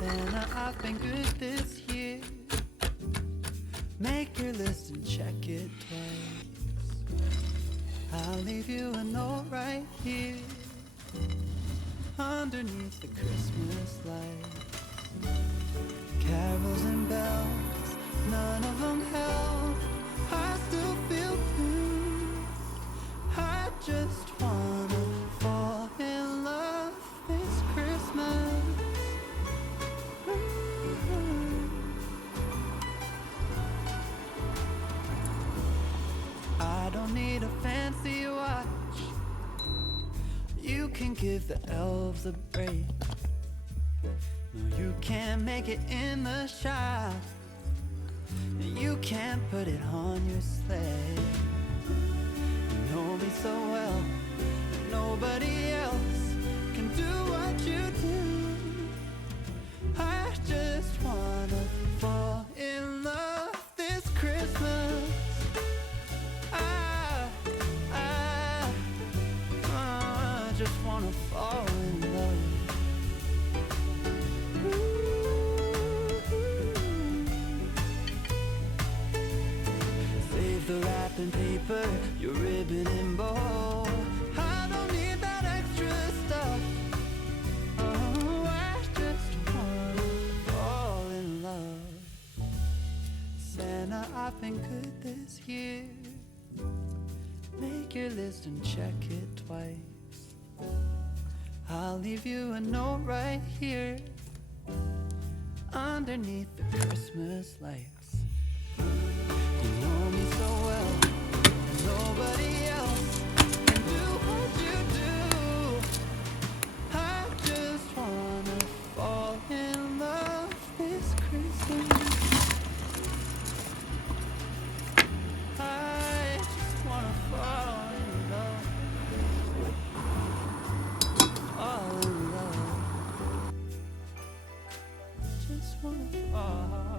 Santa, I've been good this year. Make your list and check it twice. I'll leave you a note right here underneath the Christmas lights. Carols and bells, none of them can give the elves a break. No, you can't make it in the shop. You can't put it on your sleigh. Paper, your ribbon and bow. I don't need that extra stuff. Oh, I just wanna fall in love. Santa, I've been good this year. Make your list and check it twice. I'll leave you a note right here underneath the Christmas light. heart.